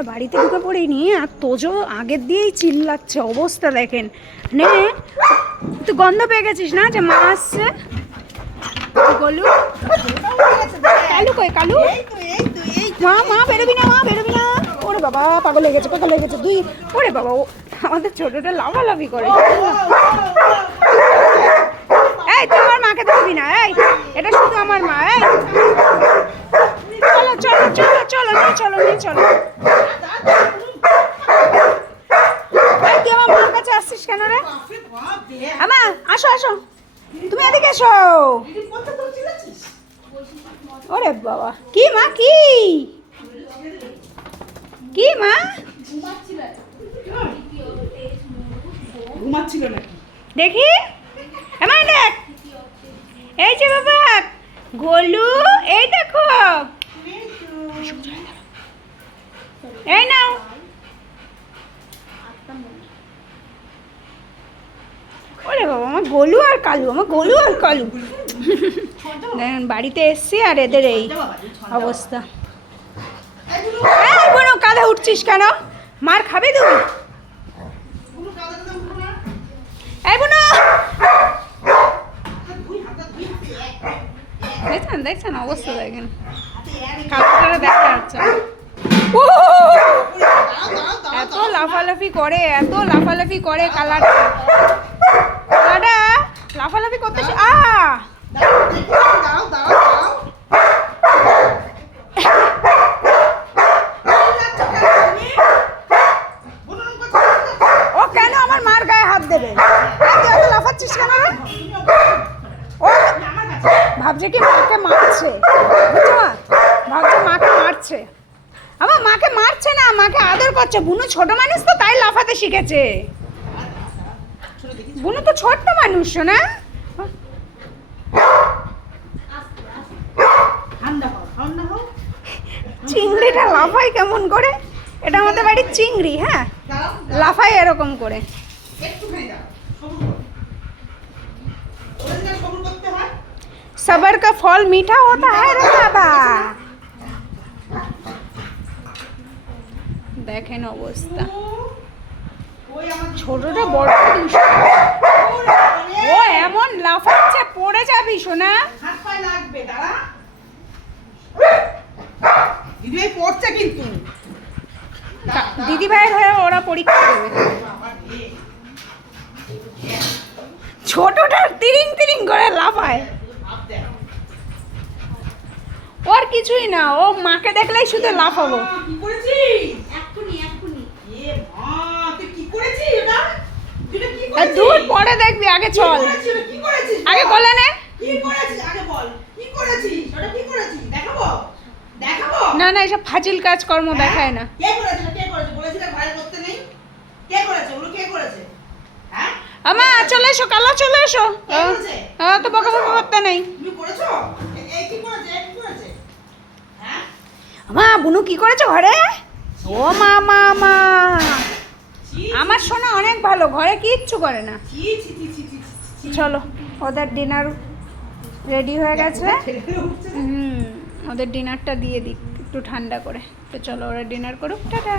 আমরা বাড়িতে ঢুকে পড়িনি আর তোজো আগের দিয়েই চিল্লাচ্ছে, অবস্থা দেখেন। নে তুই গন্ধ পেয়ে গেছিস না যে মা আসছে? গলু কালু কই কালু? মা মা বেরোবি না, মা বেরোবি না। ওরে বাবা পাগল হয়ে গেছে, পাগল হয়ে গেছে দুই। ওরে বাবা ও আমাদের ছোটটা লাফালাফি করে। এই তুই আমার মাকে ধরবি না, এই এটা শুধু আমার মা। এই চলো চলো চলো চলো নিয়ে চলো নিয়ে চলো। তুই আমার মার কাছে আসছিস কেন রে? আমা আসো আসো, তুমি এদিকে এসো। ওরে বাবা কি মা, কি কি মা? ঘুমাচ্ছিল নাকি দেখি আমার দেখ, এই যে বাবা গোলু, এই দেখো, এই নাও। ওরে বাবা আমার গোলু আর কালু, আমার গোলু আর কালু। দেখেন বাড়িতে এসছি আর এদের এই অবস্থা। এই বোনো কাঁধে উঠছিস কেন? মার খাবি তুমি? এই বোনো দেখছেন দেখছেন অবস্থা দেখেন, কাপড়টা দেখা যাচ্ছে। এত লাফালাফি করে, এত লাফালাফি করে কালাটা, কালাটা লাফালাফি করতে। ও কেন আমার মার গায়ে হাত দেবে? তুই এত লাফাচ্ছিস কেন রে? ও ভাবছে কি মাকে মারছে, বুঝছো মা? ভাবছে মাকে মারছে। আমার মাকে মারছে না, মাকে আদর করছে। বুনু ছোট মানুষ তো তাই লাফাতে শিখেছে। বুনু তো ছোট্ট মানুষ না। চিংড়িটা লাফায় কেমন করে? এটা আমাদের বাড়ির চিংড়ি। হ্যাঁ লাফায় এরকম করে। सबर का फल मीठा होता है रे बाबा। দেখেন অবস্থা, ছোটটা বড় ও এমন লাফাচ্ছে, পড়ে যাবি সোনা। হাত পায়ে লাগবে, দাঁড়া। দিদি পড়ছে কিন্তু, দিদি ভাইয়ের হয়ে ওরা পরীক্ষা দেবে। ছোটটা তিরিং তিরিং করে লাফায়। ওর কিছুই না, ও মাকে দেখলেই শুধু লাফাবো। কি করেছিস? এক্ষুনি এক্ষুনি। এ মা তুই কি করেছিস এটা? তুই কি করেছিস? দূর পরে দেখবি, আগে চল। কি করেছিস? আগে বলে নে কি করেছিস, আগে বল। কি করেছিস? ওটা কি করেছিস? দেখাবো দেখাবো। না না এসব ফাজিল কাজকর্ম দেখায় না। কে করেছে? কে করেছে? বলেছিস ঘরে করতে নেই। কে করেছে? ওগুলো কে করেছে? হ্যাঁ আমা চলে এসো, কালো চলে এসো। হ্যাঁ তো বকা বকা করতে নেই। তুমি করেছো? এই কি করেছে? কি করেছে? হ্যাঁ আমা বুনু কি করেছে ঘরে? ও মা মা মা, আমার সোনা অনেক ভালো, ঘরে কিচ্ছু করে না। ছি ছি ছি ছি ছি। চলো ওদের ডিনার রেডি হয়ে গেছে। ওদের ডিনারটা দিয়ে দিই একটু ঠান্ডা করে। তো চলো ওরা ডিনার করুক, টাটা।